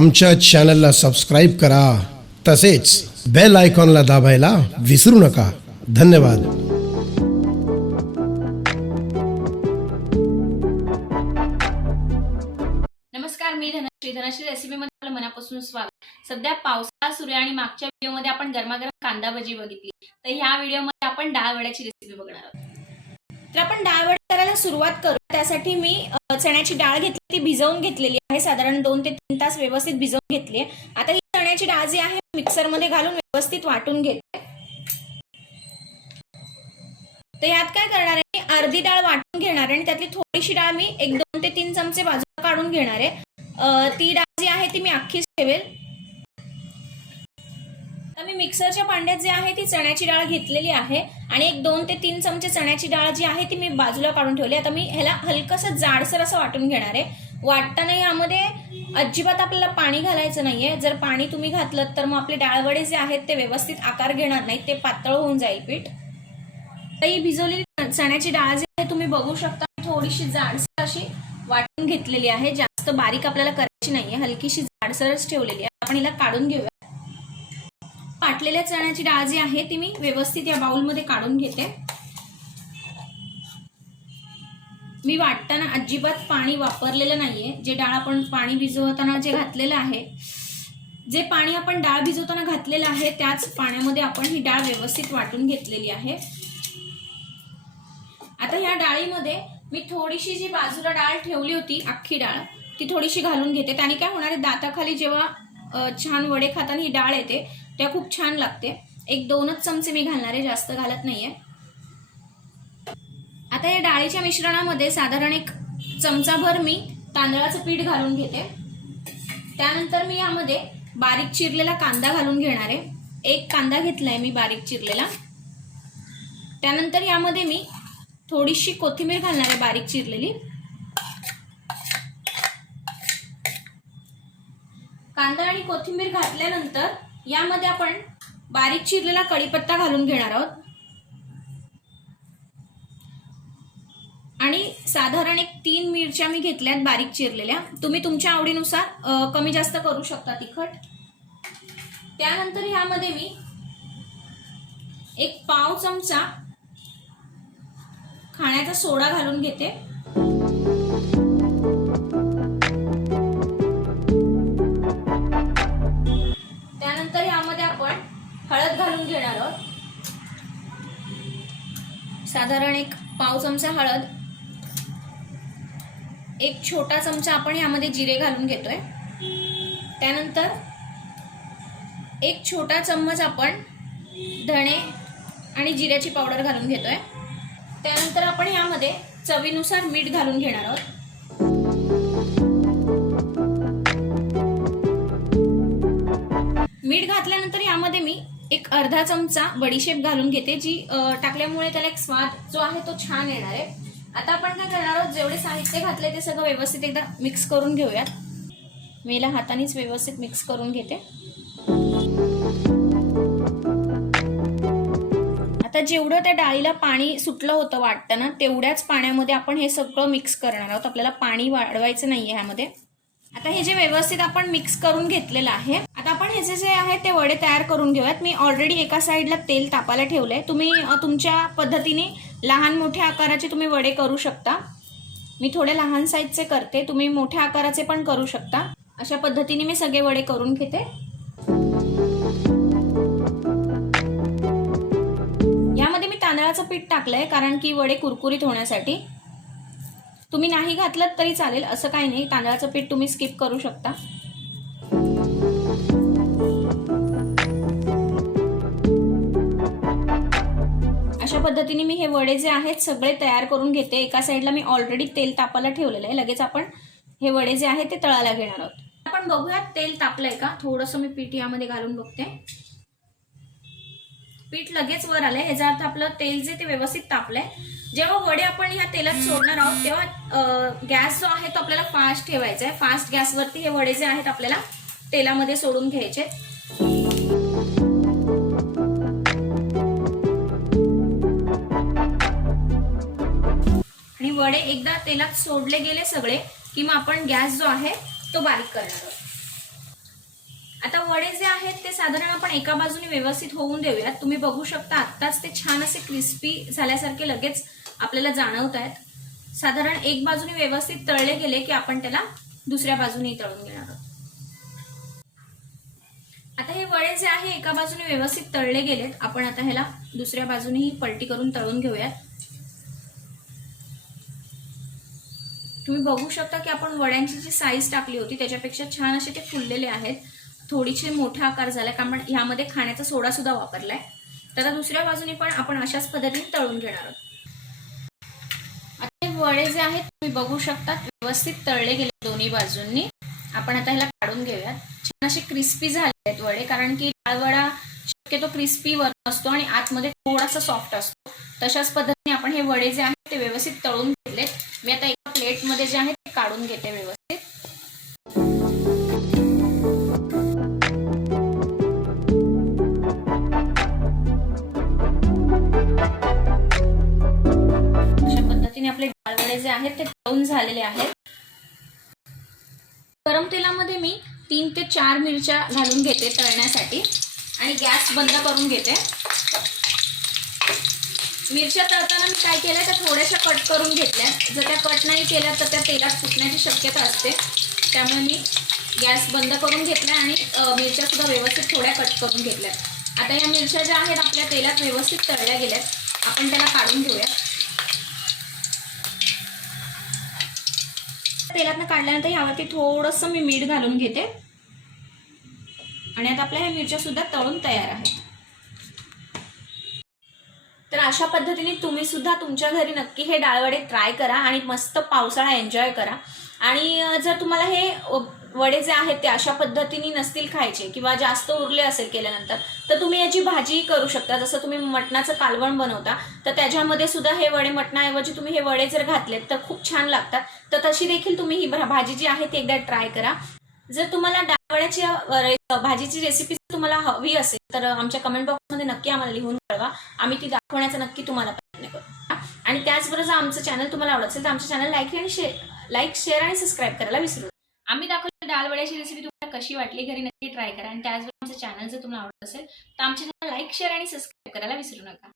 आमच्या चॅनलला सबस्क्राईब करा. तसेच बेल आयकॉनला दाबायला विसरू नका. धन्यवाद. नमस्कार मी धनश्री धनश्री रेसिपीमध्ये आपलं मनापासून स्वागत. सध्या पावसाळा सुरू आहे आणि मागच्या व्हिडिओमध्ये आपण गरमागरम कांदा भजी बघितली. तर ह्या व्हिडिओमध्ये आपण डाळ वड्याची रेसिपी बघणार आहोत. तर आपण डाळ वडे करायला सुरुवात करू. त्यासाठी मी चण्याची डाळ घेतली ती भिजवून घेतलेली आहे. साधारण दोन ते तीन तास व्यवस्थित भिजवून घेतली आहे. आता ही चण्याची डाळ जी आहे मिक्सरमध्ये घालून व्यवस्थित वाटून घेते तर यात काय करणार आहे मी अर्धी डाळ वाटून घेणार आहे आणि त्यातली थोडीशी डाळ मी एक दोन ते तीन चमचे बाजूला काढून घेणार आहे. ती डाळ जी आहे ती मी अख्खीच ठेवेल. आता मी मिक्सरच्या भांड्यात जे आहे ती चण्याची डाळ घेतलेली आहे आणि एक दोन ते तीन चमचे चण्याची डाळ जी आहे ती मी बाजूला काढून ठेवली. आता मी ह्याला हलकंसं जाडसर असं वाटून घेणार आहे. वाटताना यामध्ये अजिबात आपल्याला पाणी घालायचं नाहीये. जर पाणी तुम्ही घातलं तर मग आपले डाळवडे जे आहेत ते व्यवस्थित आकार घेणार नाहीत. ते पातळ होऊन जाईल पीठ. तर ही भिजवलेली चण्याची डाळ जी आहे तुम्ही बघू शकता थोडीशी जाडसर अशी वाटून घेतलेली आहे. जास्त बारीक आपल्याला करायची नाहीये. हलकीशी जाडसरच ठेवलेली आहे. आपण हिला काढून घेऊया. वाटलेल्या चण्याची डाळ जी आहे ती मी व्यवस्थित या बाउलमध्ये काढून घेते. मी वाटताना अजिबात पाणी वापरलेलं नाहीये. जे डाळ आपण पाणी भिजवताना जे घातलेलं आहे जे पाणी आपण डाळ भिजवताना घातलेलं आहे त्याच पाण्यामध्ये आपण ही डाळ व्यवस्थित वाटून घेतलेली आहे. आता ह्या डाळीमध्ये मी थोडीशी जी बाजूला डाळ ठेवली होती अख्खी डाळ ती थोडीशी घालून घेते. त्याने काय होणार आहे दाताखाली जेव्हा छान वडे खाताना ही डाळ येते त्या खूप छान लागते. एक दोनच चमचे मी घालणार आहे जास्त घालत नाहीये. आता या डाळीच्या मिश्रणामध्ये साधारण एक चमचाभर मी तांदळाचं पीठ घालून घेते. त्यानंतर मी यामध्ये बारीक चिरलेला कांदा घालून घेणार आहे. एक कांदा घेतलाय मी बारीक चिरलेला. त्यानंतर यामध्ये मी थोडीशी कोथिंबीर घालणार आहे बारीक चिरलेली. कांदा आणि कोथिंबीर घातल्यानंतर यामध्ये आपण बारीक चिरलेला कढीपत्ता घालून घेणार आहोत. आणि साधारण एक तीन मिरच्या मी घेतल्यात बारीक चिरलेल्या. तुम्ही तुमच्या आवडीनुसार कमी जास्त करू शकता तिखट. त्यानंतर यामध्ये मी एक पाव चमचा खाण्याचा सोडा घालून घेते. नंतर यामध्ये आपण हळद घालून घेणार आहोत. साधारण एक पाव चमचा हळद. एक छोटा चमचा आपण यामध्ये जिरे घालून घेतोय. त्यानंतर एक छोटा चम्मच आपण धणे आणि जिऱ्याची पावडर घालून घेतोय. त्यानंतर आपण यामध्ये चवीनुसार मीठ घालून घेणार आहोत. मीठ घातल्यानंतर यामध्ये मी एक अर्धा चमचा बडीशेप घालून घेते जी टाकल्यामुळे त्याला एक स्वाद जो आहे तो छान येणार आहे. आता आपण काय करणार आहोत जेवढे साहित्य घातले ते सगळं व्यवस्थित एकदा मिक्स करून घेऊयात. मी हातानेच व्यवस्थित मिक्स करून घेते. आता जेवढं त्या डाळीला पाणी सुटलं होतं वाटताना तेवढ्याच पाण्यामध्ये आपण हे सगळं मिक्स करणार आहोत. आपल्याला पाणी वाढवायचं नाहीये ह्यामध्ये. आता हे जे व्यवस्थित आपण मिक्स करून घेतलेलं आहे ह्याचे जे आहे ते वडे तयार करून घेऊयात. मी ऑलरेडी एका साईडला तेल तापायला ठेवलंय. तुम्ही तुमच्या पद्धतीने लहान मोठ्या आकाराचे तुम्ही वडे करू शकता. मी थोडे लहान साईजचे करते. तुम्ही मोठ्या आकाराचे पण करू शकता. अशा पद्धतीने मी सगळे वडे करून घेते. यामध्ये मी तांदळाचं पीठ टाकलंय कारण की वडे कुरकुरीत होण्यासाठी. तुम्ही नाही घातलं तरी चालेल. असं काही नाही. तांदळाचं पीठ तुम्ही स्किप करू शकता. पद्धतीने मी हे वडे जे आहेत सगळे तयार करून घेते. एका साईडला मी ऑलरेडी तेल तापायला ठेवलेलं आहे. लगेच आपण हे वडे जे आहेत ते तळायला घेणार आहोत. आपण बघूयात तेल तापलंय का? थोडंसं मी पीठ यामध्ये घालून बघते. पीठ लगेच वर आलंय. ह्याचा अर्थ आपलं तेल जे ते व्यवस्थित तापलंय. जेव्हा वडे आपण ह्या तेलात सोडणार आहोत तेव्हा गॅस जो आहे तो आपल्याला फास्ट ठेवायचा आहे. फास्ट गॅसवरती हे वडे जे आहेत आपल्याला तेलामध्ये सोडून घ्यायचे. वडे एकदा तेलात सोडले गेले सगळे की मग आपण गॅस जो आहे तो बारीक करणार आहोत. आता वडे जे आहेत ते साधारण आपण एका बाजूने व्यवस्थित होऊन देऊयात. तुम्ही बघू शकता आत्ताच ते छान असे क्रिस्पी झाल्यासारखे लगेच आपल्याला जाणवत आहेत. साधारण एक बाजूने व्यवस्थित तळले गेले की आपण त्याला दुसऱ्या बाजूने तळून घेणार आहोत. आता हे वडे जे आहे एका बाजूने व्यवस्थित तळले गेलेत. आपण आता ह्याला दुसऱ्या बाजूनेही पलटी करून तळून घेऊयात. तुम्ही बघू शकता की आपण वड्यांची जी साईज टाकली होती त्याच्यापेक्षा छान असे ते फुललेले आहेत. थोडीशी मोठा आकार झाला कारण ह्यामध्ये खाण्याचा सोडा सुद्धा वापरलाय. तर आता दुसऱ्या बाजूने पण आपण अशाच पद्धतीने तळून घेणार आहोत. आता हे वडे जे आहेत तुम्ही बघू शकता व्यवस्थित तळले गेले दोन्ही बाजूंनी. आपण आता ह्याला काढून घेऊयात. छान असे क्रिस्पी झाले आहेत वडे कारण की डाळवडा शक्यतो क्रिस्पी वर असतो आणि आतमध्ये थोडासा सॉफ्ट असतो. तशाच पद्धतीने आपण हे वडे जे आहेत ते व्यवस्थित तळून घेतलेत मी आता एका प्लेटमध्ये जे आहे ते काढून घेते व्यवस्थित. अशा पद्धतीने आपले डाळवडे जे आहेत ते तळून झालेले आहेत. गरम तेलामध्ये मी तीन ते चार मिरच्या घालून घेते तळण्यासाठी. आणि गॅस बंद करून घेते. मिरच्या तळताना मी काय केलं त्या थोड्याशा कट करून घेतल्या. जर त्या कट नाही केल्या तर त्या तेलात फुटण्याची शक्यता असते. त्यामुळे मी गॅस बंद करून घेतला आणि मिरच्यासुद्धा मिरच्या सुद्धा व्यवस्थित थोड्या कट करून घेतल्या. आता या मिरच्या ज्या आहेत आपल्या तेलात व्यवस्थित तळल्या गेल्यात. आपण त्याला काढून घेऊया. तेलातनं काढल्यानंतर ह्यावरती थोडंसं मी मीठ घालून घेते. आणि आता आपल्या ह्या मिरच्या सुद्धा तळून तयार आहेत. अशा पद्धतीने तुम्ही सुद्धा तुमच्या घरी नक्की हे डाळवडे ट्राय करा आणि मस्त पावसाळा एन्जॉय करा. आणि जर तुम्हाला हे वडे जे आहेत ते अशा पद्धतीने नसतील खायचे किंवा जास्त उरले असेल केल्यानंतर तर तुम्ही याची भाजी करू शकता. जसं तुम्ही मटणाचं कालवण बनवता तर त्याच्यामध्ये सुद्धा हे वडे मटणाऐवजी तुम्ही हे वडे जर घातलेत तर खूप छान लागतात. तर तशी देखील तुम्ही ही भाजी जी आहे ती एकदा ट्राय करा. जर तुम्हाला डाळवड्याची भाजीची रेसिपी तुम्हाला हवी असेल तर आमच्या कमेंट बॉक्समध्ये नक्की आम्हाला लिहून कळवा. आम्ही ती दाखवण्याचा नक्की तुम्हाला प्रयत्न करू. आणि त्याचबरोबर जर आमचं चॅनल तुम्हाला आवडत असेल तर आमच्या चॅनल लाईक आणि शेअर लाईक शेअर आणि सबस्क्राईब करायला विसरू आम्ही आम्ही दाल वड्याची रेसिपी तुम्हाला कशी वाटली घरी नक्की ट्राय करा. आणि त्याचबरोबर आमचं चॅनल जर तुम्हाला आवडत असेल तर आमच्या चॅनल लाईक शेअर आणि सबस्क्राईब करायला विसरू नका.